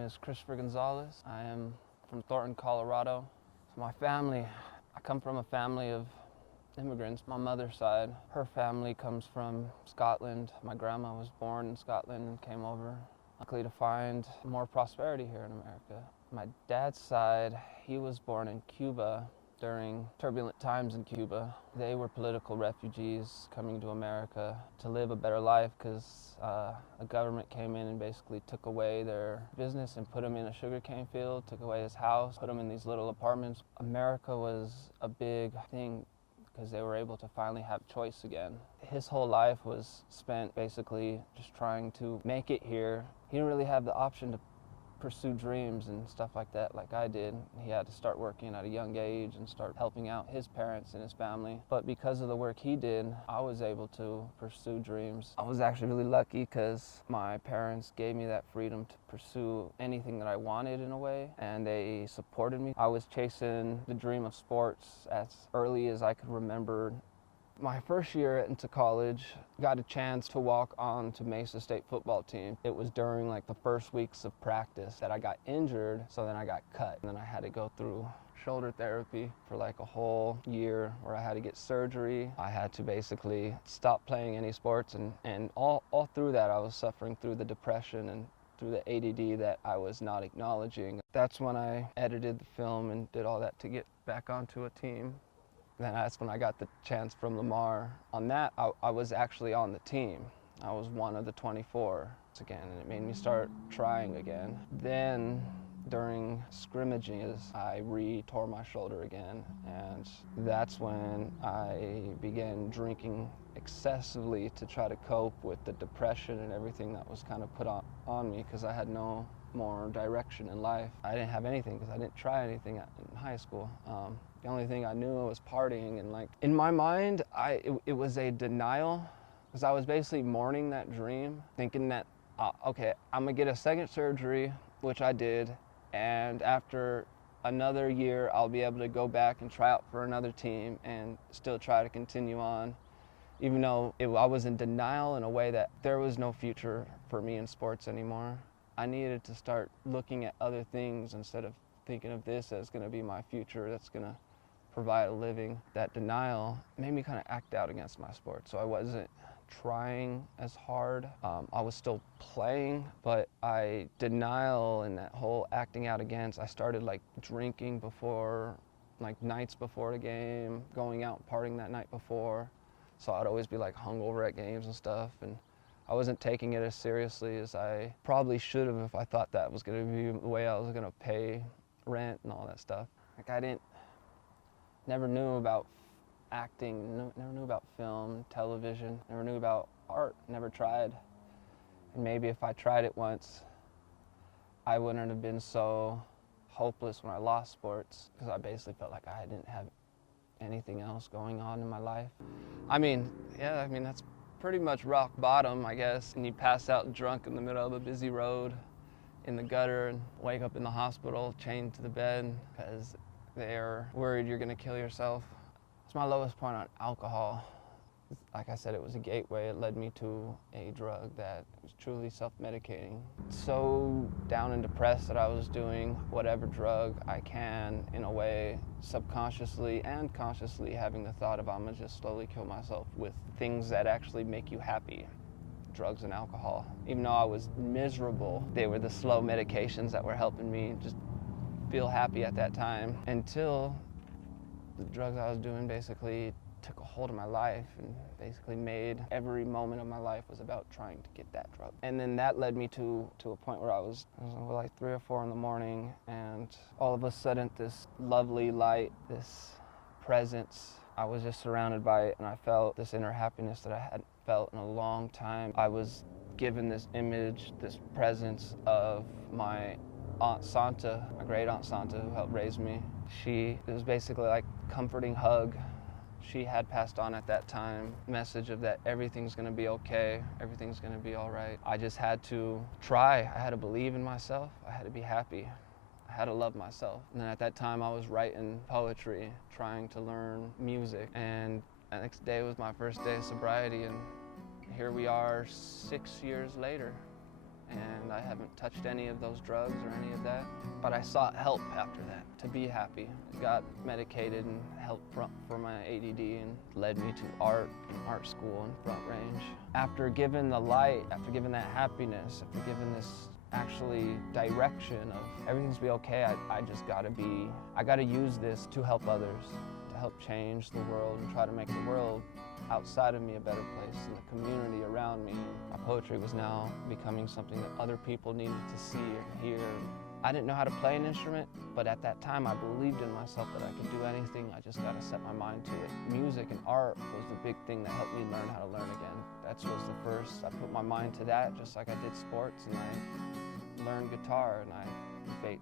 name is Christopher Gonzalez. I am from Thornton, Colorado. So my family, I come from a family of immigrants. My mother's side, her family comes from Scotland. My grandma was born in Scotland and came over, luckily, to find more prosperity here in America. My dad's side, he was born in Cuba during turbulent times in Cuba. They were political refugees coming to America to live a better life because the government came in and basically took away their business and put him in a sugarcane field, took away his house, put him in these little apartments. America was a big thing because they were able to finally have choice again. His whole life was spent basically just trying to make it here. He didn't really have the option to pursue dreams and stuff like that like I did. He had to start working at a young age and start helping out his parents and his family. But because of the work he did, I was able to pursue dreams. I was actually really lucky because my parents gave me that freedom to pursue anything that I wanted in a way, and they supported me. I was chasing the dream of sports as early as I could remember. My first year into college, got a chance to walk on to Mesa State football team. It was during like the first weeks of practice that I got injured, so then I got cut. And then I had to go through shoulder therapy for like a whole year where I had to get surgery. I had to basically stop playing any sports, and all through that I was suffering through the depression and through the ADD that I was not acknowledging. That's when I edited the film and did all that to get back onto a team. Then that's when I got the chance from Lamar. On that, I was actually on the team. I was one of the 24 again, and it made me start trying again. Then during scrimmages, I tore my shoulder again, and that's when I began drinking excessively to try to cope with the depression and everything that was kind of put on me because I had no more direction in life. I didn't have anything because I didn't try anything in high school. The only thing I knew was partying, and like in my mind, it was a denial because I was basically mourning that dream, thinking that, okay, I'm gonna get a second surgery, which I did, and after another year, I'll be able to go back and try out for another team and still try to continue on, even though I was in denial in a way that there was no future for me in sports anymore. I needed to start looking at other things instead of thinking of this as gonna be my future that's gonna provide a living. That denial made me kind of act out against my sport. So I wasn't trying as hard. I was still playing, but denial and that whole acting out against, I started like drinking before, like nights before the game, going out and partying that night before. So I'd always be like hungover at games and stuff. And I wasn't taking it as seriously as I probably should have if I thought that was gonna be the way I was gonna pay rent and all that stuff. Like never knew about acting, never knew about film, television, never knew about art, never tried. And maybe if I tried it once, I wouldn't have been so hopeless when I lost sports because I basically felt like I didn't have anything else going on in my life. That's pretty much rock bottom, I guess. And you pass out drunk in the middle of a busy road in the gutter and wake up in the hospital chained to the bed because they're worried you're gonna kill yourself. It's my lowest point on alcohol. Like I said, it was a gateway. It led me to a drug that was truly self-medicating. So down and depressed that I was doing whatever drug I can in a way, subconsciously and consciously having the thought of I'm gonna just slowly kill myself with things that actually make you happy. Drugs and alcohol. Even though I was miserable, they were the slow medications that were helping me just feel happy at that time until the drugs I was doing basically took a hold of my life and basically made every moment of my life was about trying to get that drug. And then that led me to a point where I was like 3 or 4 in the morning, and all of a sudden this lovely light, this presence, I was just surrounded by it, and I felt this inner happiness that I hadn't felt in a long time. I was given this image, this presence of my Aunt Santa, my great Aunt Santa who helped raise me. It was basically like a comforting hug. She had passed on at that time, message of that everything's gonna be okay, everything's gonna be all right. I just had to try. I had to believe in myself. I had to be happy. I had to love myself. And then at that time I was writing poetry, trying to learn music. And the next day was my first day of sobriety, and here we are 6 years later. and I haven't touched any of those drugs or any of that. But I sought help after that to be happy. Got medicated and help for my ADD, and led me to art and art school in Front Range. After given the light, after given that happiness, after given this actually direction of everything's gonna be okay, I gotta use this to help others, to help change the world and try to make the world outside of me a better place and the community around me. My poetry was now becoming something that other people needed to see and hear. I didn't know how to play an instrument, but at that time I believed in myself that I could do anything. I just got to set my mind to it. Music and art was the big thing that helped me learn how to learn again. That was the first. I put my mind to that just like I did sports, and I learned guitar, and I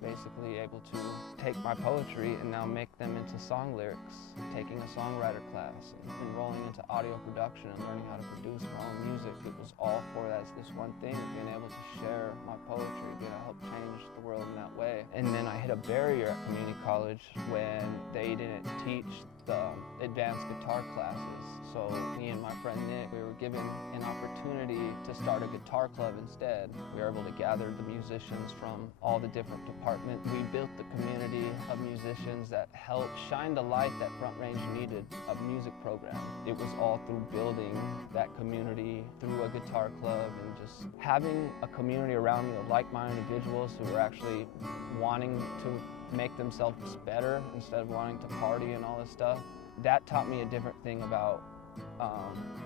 basically able to take my poetry and now make them into song lyrics, taking a songwriter class, and enrolling into audio production and learning how to produce my own music. It was all for that, this one thing, being able to share my poetry, being able to help change the world in that way. And then I hit a barrier at community college when they didn't teach the advanced guitar classes. So me and my friend Nick, we were given an opportunity to start a guitar club instead. We were able to gather the musicians from all the different departments. We built the community of musicians that helped shine the light that Front Range needed, a music program. It was all through building that community through a guitar club and just having a community around me of like-minded individuals who were actually wanting to make themselves better instead of wanting to party and all this stuff. That taught me a different thing about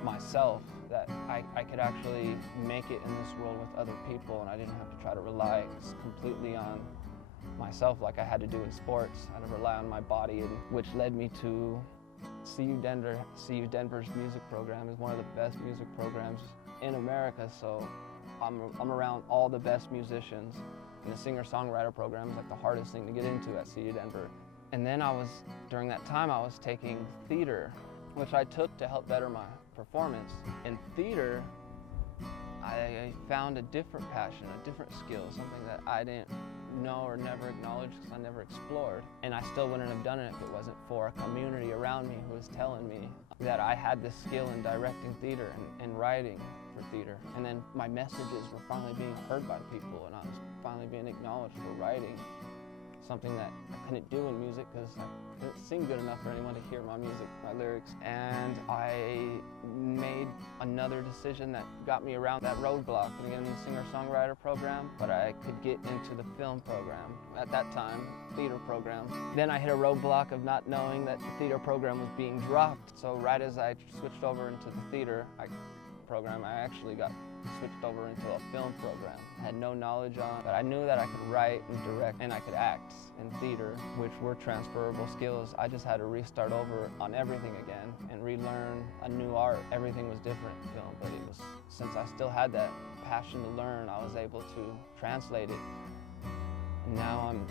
myself, that I could actually make it in this world with other people, and I didn't have to try to rely completely on myself like I had to do in sports. I had to rely on my body, which led me to CU Denver. CU Denver's music program is one of the best music programs in America, so I'm around all the best musicians, and the singer-songwriter program is like the hardest thing to get into at CU Denver. And then during that time, I was taking theater, which I took to help better my performance. In theater, I found a different passion, a different skill, something that I didn't know or never acknowledged because I never explored. And I still wouldn't have done it if it wasn't for a community around me who was telling me that I had this skill in directing theater and writing for theater. And then my messages were finally being heard by people, and I was finally being acknowledged for writing. Something that I couldn't do in music because I couldn't sing good enough for anyone to hear my music, my lyrics. And I made another decision that got me around that roadblock to get in the singer-songwriter program, but I could get into the film program. At that time, theater program. Then I hit a roadblock of not knowing that the theater program was being dropped. So right as I switched over into the theater program, I actually got switched over into a film program. I had no knowledge on, but I knew that I could write and direct and I could act in theater, which were transferable skills. I just had to restart over on everything again and relearn a new art. Everything was different in film, but it was, since I still had that passion to learn, I was able to translate it. And now I'm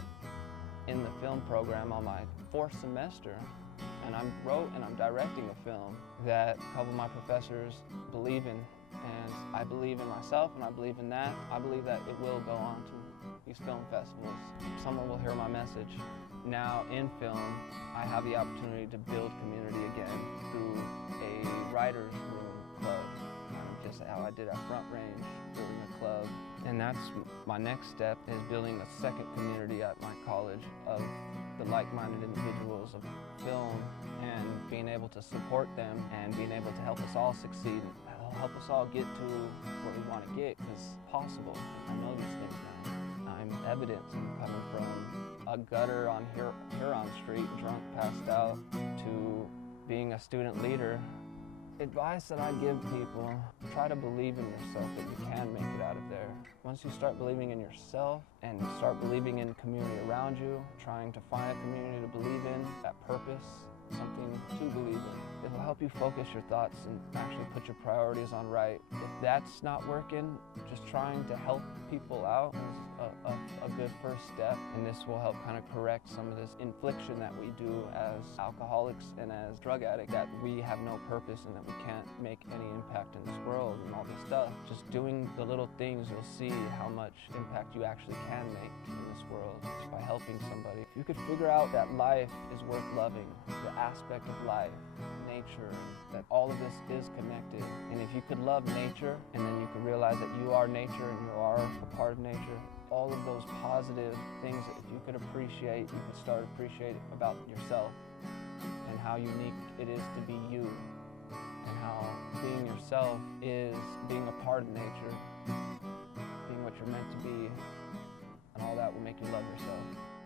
in the film program on my 4th semester, and I'm directing a film that a couple of my professors believe in. And I believe in myself, and I believe in that. I believe that it will go on to these film festivals. Someone will hear my message. Now in film, I have the opportunity to build community again through a writer's room club, just how I did at Front Range, building a club. And that's my next step, is building a second community at my college of the like-minded individuals of film, and being able to support them and being able to help us all succeed, help us all get to where we want to get, because it's possible. I know these things now. I'm evidence. I'm coming from a gutter on Huron Street, drunk, passed out, to being a student leader. Advice that I give people, try to believe in yourself that you can make it out of there. Once you start believing in yourself and start believing in the community around you, trying to find a community to believe in, that purpose, something to believe in, it will help you focus your thoughts and actually put your priorities on right. If that's not working, just trying to help people out is a good first step, and this will help kind of correct some of this infliction that we do as alcoholics and as drug addicts, that we have no purpose and that we can't make any impact in this world and all this stuff. Just doing the little things, you'll see how much impact you actually can make in this world just by helping somebody. If you could figure out that life is worth loving, the aspect of life, nature, and that all of this is connected. And if you could love nature, and then you could realize that you are nature and you are a part of nature, all of those positive things that if you could appreciate, you could start appreciating about yourself and how unique it is to be you, and how being yourself is being a part of nature, being what you're meant to be, and all that will make you love yourself.